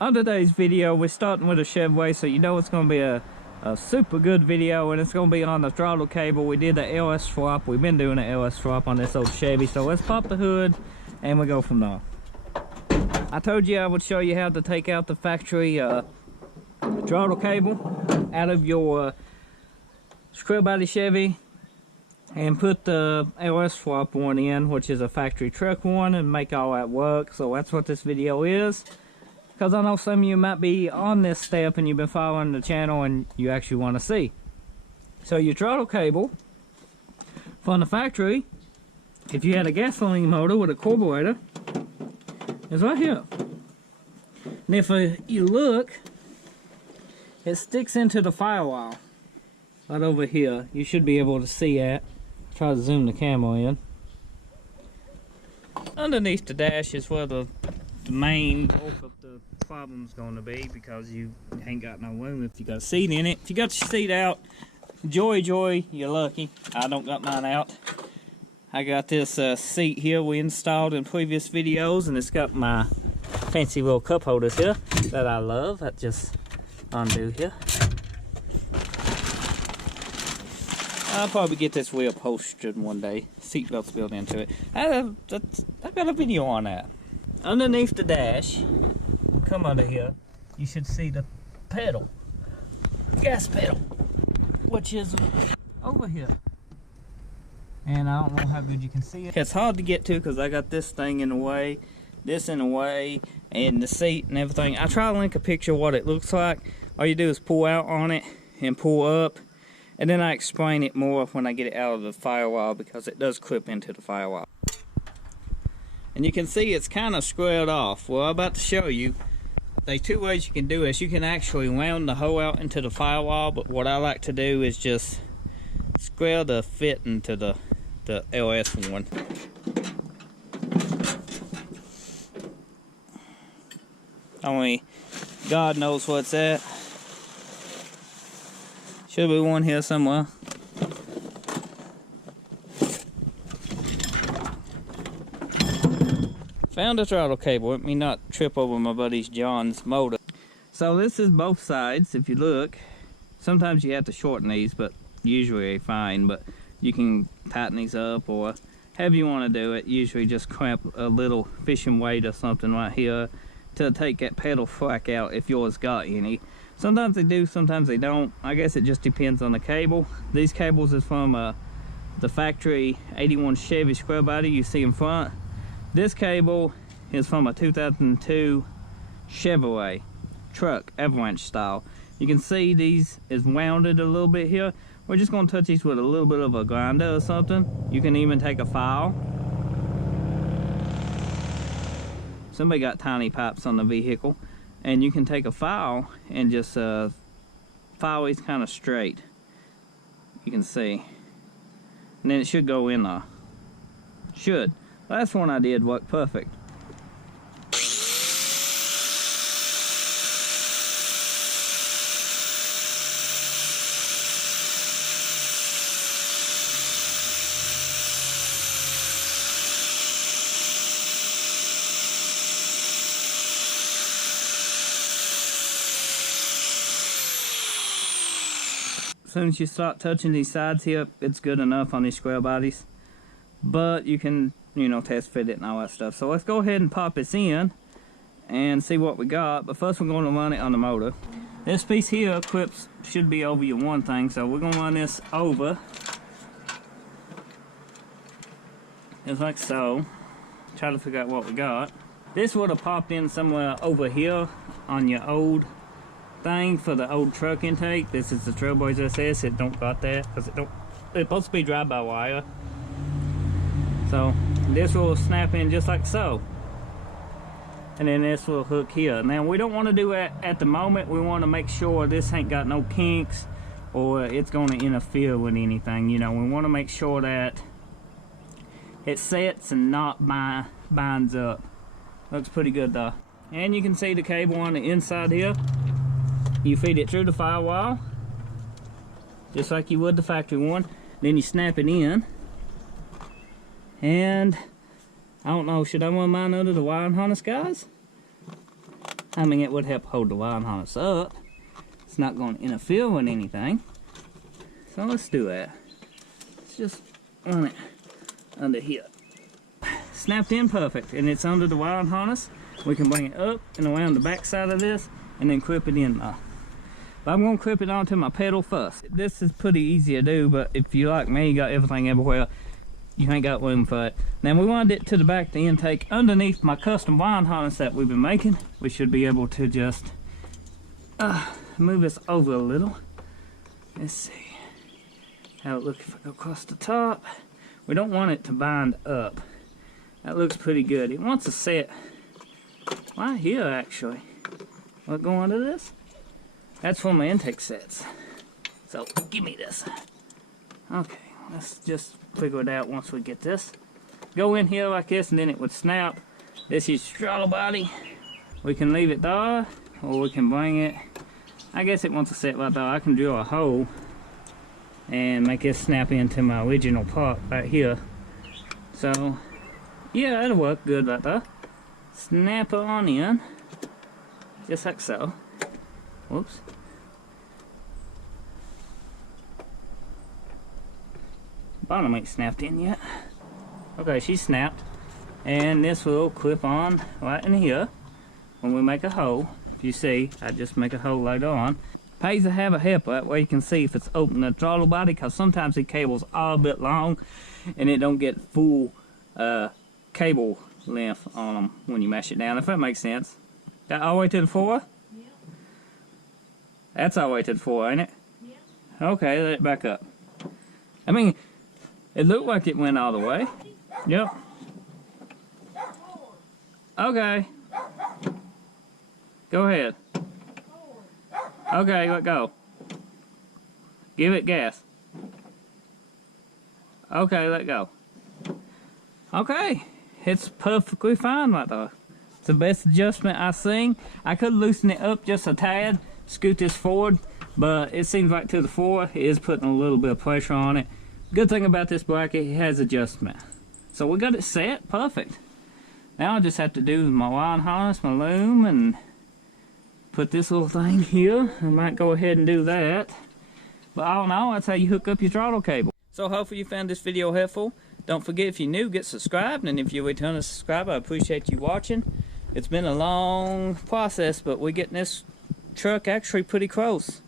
On today's video, we're starting with a Chevy, so you know it's going to be a super good video, and it's going to be on the throttle cable. We did the LS swap. We've been doing the LS swap on this old Chevy, so let's pop the hood and we go from there. I told you I would show you how to take out the factory throttle cable out of your scrub body Chevy and put the LS swap one in, which is a factory truck one, and make all that work. So that's what this video is, because I know some of you might be on this step and you've been following the channel and you actually want to see. So your throttle cable from the factory, if you had a gasoline motor with a carburetor, is right here. And if you look, it sticks into the firewall right over here. You should be able to see that. Try to zoom the camera in. Underneath the dash is where the main bulk of the problem's going to be, because you ain't got no room if you got a seat in it. If you got your seat out, joy, you're lucky. I don't got mine out. I got this seat here we installed in previous videos, and it's got my fancy little cup holders here that I love. That just undo here. I'll probably get this reupholstered one day. Seat belts built into it. I've got a video on that. Underneath the dash, we'll come under here, you should see the pedal, gas pedal, which is over here. And I don't know how good you can see it. It's hard to get to because I got this thing in the way, this in the way, and the seat and everything. I try to link a picture of what it looks like. All you do is pull out on it and pull up, and then I explain it more when I get it out of the firewall, because it does clip into the firewall. And you can see it's kind of squared off. Well, I'm about to show you. There's two ways you can do this. You can actually round the hole out into the firewall, but what I like to do is just square the fit into the LS one. Only God knows what's at. Should be one here somewhere. Found a throttle cable. Let me not trip over my buddy's John's motor. So this is both sides. If you look, sometimes you have to shorten these, but usually they're fine. But you can tighten these up, or however you want to do it. Usually just clamp a little fishing weight or something right here to take that pedal flack out if yours got any. Sometimes they do, sometimes they don't. I guess it just depends on the cable. These cables is from the factory 81 Chevy scrub body you see in front. This cable is from a 2002 Chevrolet truck, avalanche style. You can see these is wounded a little bit here. We're just going to touch these with a little bit of a grinder or something. You can even take a file. Somebody got tiny pipes on the vehicle. And you can take a file and just file these kind of straight. You can see. And then it should go in there. Should. Last one I did worked perfect. As soon as you start touching these sides here, it's good enough on these square bodies. But you can, you know, test fit it and all that stuff. So let's go ahead and pop this in and see what we got. But first we're going to run it on the motor. This piece here clips should be over your one thing, so we're going to run this over. Just like so. Try to figure out what we got. This would have popped in somewhere over here on your old thing for the old truck intake. This is the Trailblazer SS. It don't got that because it's supposed to be drive-by-wire. So this will snap in just like so, and then this will hook here. Now we don't want to do that at the moment. We want to make sure this ain't got no kinks or it's going to interfere with anything. You know, we want to make sure that it sets and not binds up. Looks pretty good though. And you can see the cable on the inside here. You feed it through the firewall just like you would the factory one. Then you snap it in, and I don't know, should I run mine under the wiring harness, guys? I mean, it would help hold the wire harness up. It's not going to interfere with anything. So let's do that. Let's just run it under here. Snapped in perfect, and it's under the wire harness. We can bring it up and around the back side of this and then clip it in there. But I'm going to clip it onto my pedal first. This is pretty easy to do, but if you like me, you got everything everywhere, you ain't got room for it. Now we wanted it to the back, the intake, underneath my custom wire harness that we've been making. We should be able to just move this over a little. Let's see how it looks if I go across the top. We don't want it to bind up. That looks pretty good. It wants to set right here, actually. What go under this? That's where my intake sets. So give me this. Okay, let's just figure it out once we get this. Go in here like this and then it would snap. This is throttle body. We can leave it there or we can bring it. I guess it wants to set right there. I can drill a hole and make it snap into my original part right here. So yeah, that'll work good right there. Snap it on in. Just like so. Whoops. Bottom ain't snapped in yet. Okay, she's snapped. And this will clip on right in here when we make a hole. If you see, I just make a hole later on. Pays to have a helper, that way you can see if it's open the throttle body, because sometimes the cables are a bit long and it don't get full cable length on them when you mash it down, if that makes sense. That all the way to the 4? Yeah. That's all the way to the 4, ain't it? Yeah. Okay, let it back up. I mean, it looked like it went all the way. Yep. Okay. Go ahead. Okay, let go. Give it gas. Okay, let go. Okay. It's perfectly fine right there. It's the best adjustment I've seen. I could loosen it up just a tad, scoot this forward, but it seems like to the 4, it is putting a little bit of pressure on it. Good thing about this bracket, it has adjustment. So we got it set, perfect. Now I just have to do my wire harness, my loom, and put this little thing here. I might go ahead and do that. But all in all, that's how you hook up your throttle cable. So hopefully you found this video helpful. Don't forget, if you're new, get subscribed, and if you're a returning subscriber, I appreciate you watching. It's been a long process, but we're getting this truck actually pretty close.